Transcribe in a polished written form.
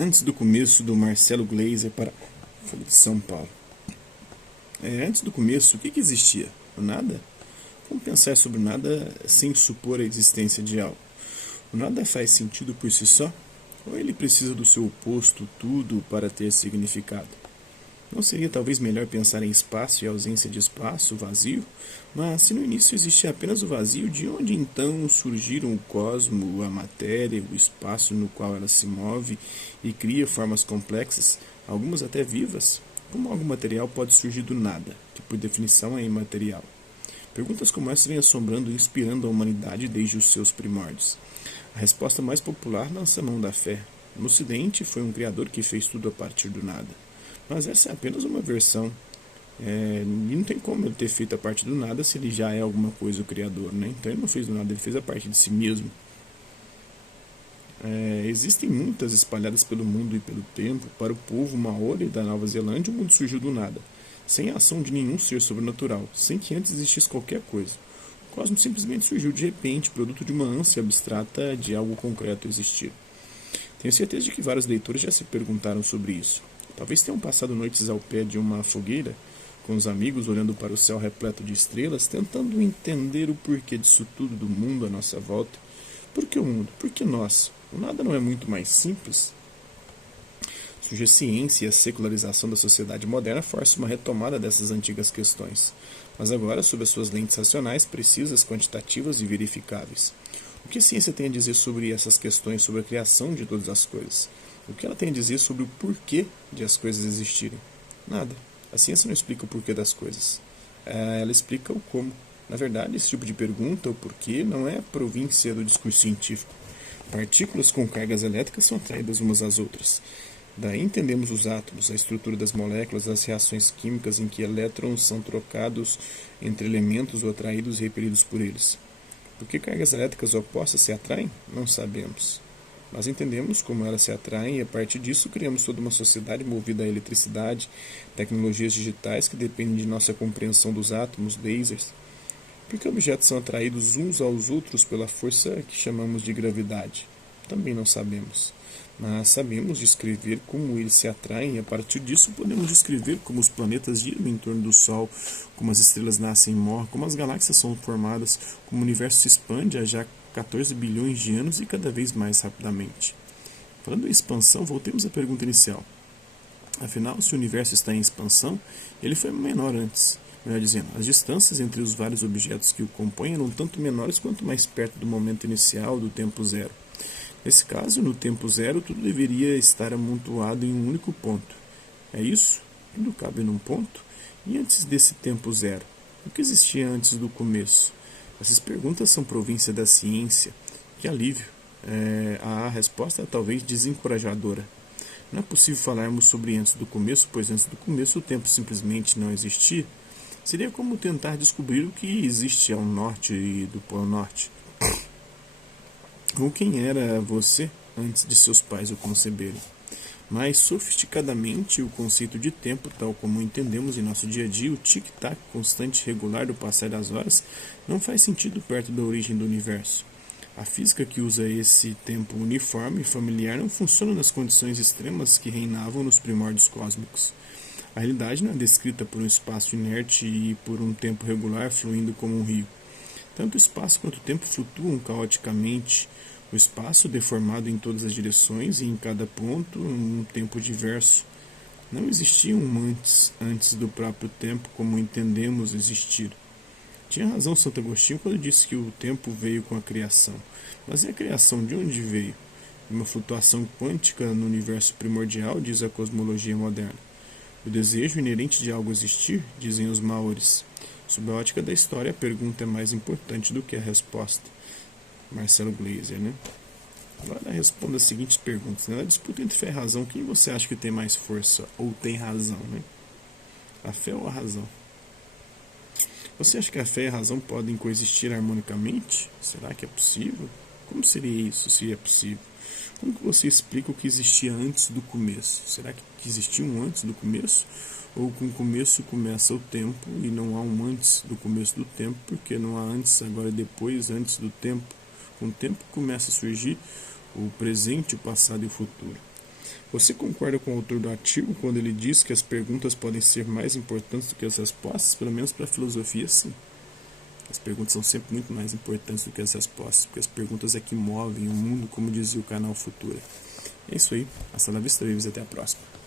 Antes do começo, do Marcelo Gleiser para a Folha de São Paulo. Antes do começo, o que existia? O nada? Como pensar sobre o nada sem supor a existência de algo? O nada faz sentido por si só? Ou ele precisa do seu oposto, tudo, para ter significado? Não seria talvez melhor pensar em espaço e ausência de espaço, vazio? Mas se no início existia apenas o vazio, de onde então surgiram o cosmo, a matéria, o espaço no qual ela se move e cria formas complexas, algumas até vivas? Como algo material pode surgir do nada, que por definição é imaterial? Perguntas como essa vêm assombrando e inspirando a humanidade desde os seus primórdios. A resposta mais popular lança a mão da fé. No Ocidente, foi um criador que fez tudo a partir do nada. Mas essa é apenas uma versão. E não tem como ele ter feito a partir do nada se ele já é alguma coisa o criador, né? Então ele não fez do nada, ele fez a partir de si mesmo. Existem muitas espalhadas pelo mundo e pelo tempo. Para o povo maori da Nova Zelândia, o mundo surgiu do nada, sem a ação de nenhum ser sobrenatural, sem que antes existisse qualquer coisa. O cosmos simplesmente surgiu de repente, produto de uma ânsia abstrata de algo concreto existir. Tenho certeza de que vários leitores já se perguntaram sobre isso. Talvez tenham passado noites ao pé de uma fogueira, com os amigos olhando para o céu repleto de estrelas, tentando entender o porquê disso tudo do mundo à nossa volta. Por que o mundo? Por que nós? O nada não é muito mais simples? Surge a ciência e a secularização da sociedade moderna força uma retomada dessas antigas questões, mas agora sob as suas lentes racionais, precisas, quantitativas e verificáveis. O que a ciência tem a dizer sobre essas questões, sobre a criação de todas as coisas? O que ela tem a dizer sobre o porquê de as coisas existirem? Nada. A ciência não explica o porquê das coisas. Ela explica o como. Na verdade, esse tipo de pergunta, o porquê, não é província do discurso científico. Partículas com cargas elétricas são atraídas umas às outras. Daí entendemos os átomos, a estrutura das moléculas, as reações químicas em que elétrons são trocados entre elementos ou atraídos e repelidos por eles. Por que cargas elétricas opostas se atraem? Não sabemos. Mas entendemos como elas se atraem e a partir disso criamos toda uma sociedade movida a eletricidade, tecnologias digitais que dependem de nossa compreensão dos átomos, lasers. Por que objetos são atraídos uns aos outros pela força que chamamos de gravidade? Também não sabemos. Mas sabemos descrever como eles se atraem e a partir disso podemos descrever como os planetas giram em torno do Sol, como as estrelas nascem e morrem, como as galáxias são formadas, como o universo se expande há já 14 bilhões de anos e cada vez mais rapidamente. Falando em expansão, voltemos à pergunta inicial. Afinal, se o universo está em expansão, ele foi menor antes. Melhor dizendo, as distâncias entre os vários objetos que o compõem eram tanto menores quanto mais perto do momento inicial do tempo zero. Nesse caso, no tempo zero, tudo deveria estar amontoado em um único ponto. É isso? Tudo cabe num ponto? E antes desse tempo zero? O que existia antes do começo? Essas perguntas são província da ciência. Que alívio! A resposta é talvez desencorajadora. Não é possível falarmos sobre antes do começo, pois antes do começo o tempo simplesmente não existia. Seria como tentar descobrir o que existe ao norte e do Polo Norte. Ou quem era você antes de seus pais o conceberem. Mais sofisticadamente, o conceito de tempo, tal como entendemos em nosso dia a dia, o tic-tac constante e regular do passar das horas, não faz sentido perto da origem do universo. A física que usa esse tempo uniforme e familiar não funciona nas condições extremas que reinavam nos primórdios cósmicos. A realidade não é descrita por um espaço inerte e por um tempo regular fluindo como um rio. Tanto o espaço quanto o tempo flutuam caoticamente, o espaço deformado em todas as direções e em cada ponto um tempo diverso. Não existia um antes do próprio tempo como entendemos existir. Tinha razão Santo Agostinho quando disse que o tempo veio com a criação. Mas e a criação de onde veio? De uma flutuação quântica no universo primordial, diz a cosmologia moderna. O desejo inerente de algo existir, dizem os maores. Sob a ótica da história, a pergunta é mais importante do que a resposta. Marcelo Gleiser, né? Agora responda as seguintes perguntas. Na disputa entre fé e razão, quem você acha que tem mais força ou tem razão, né? A fé ou a razão? Você acha que a fé e a razão podem coexistir harmonicamente? Será que é possível? Como seria isso, se é possível? Como que você explica o que existia antes do começo? Será que existia um antes do começo? Ou com o começo começa o tempo e não há um antes do começo do tempo, porque não há antes, agora e depois, antes do tempo. Com o tempo começa a surgir o presente, o passado e o futuro. Você concorda com o autor do artigo quando ele diz que as perguntas podem ser mais importantes do que as respostas? Pelo menos para a filosofia, sim. As perguntas são sempre muito mais importantes do que as respostas, porque as perguntas é que movem o mundo, como dizia o canal Futura. É isso aí. Hasta la vista, babies. Até a próxima.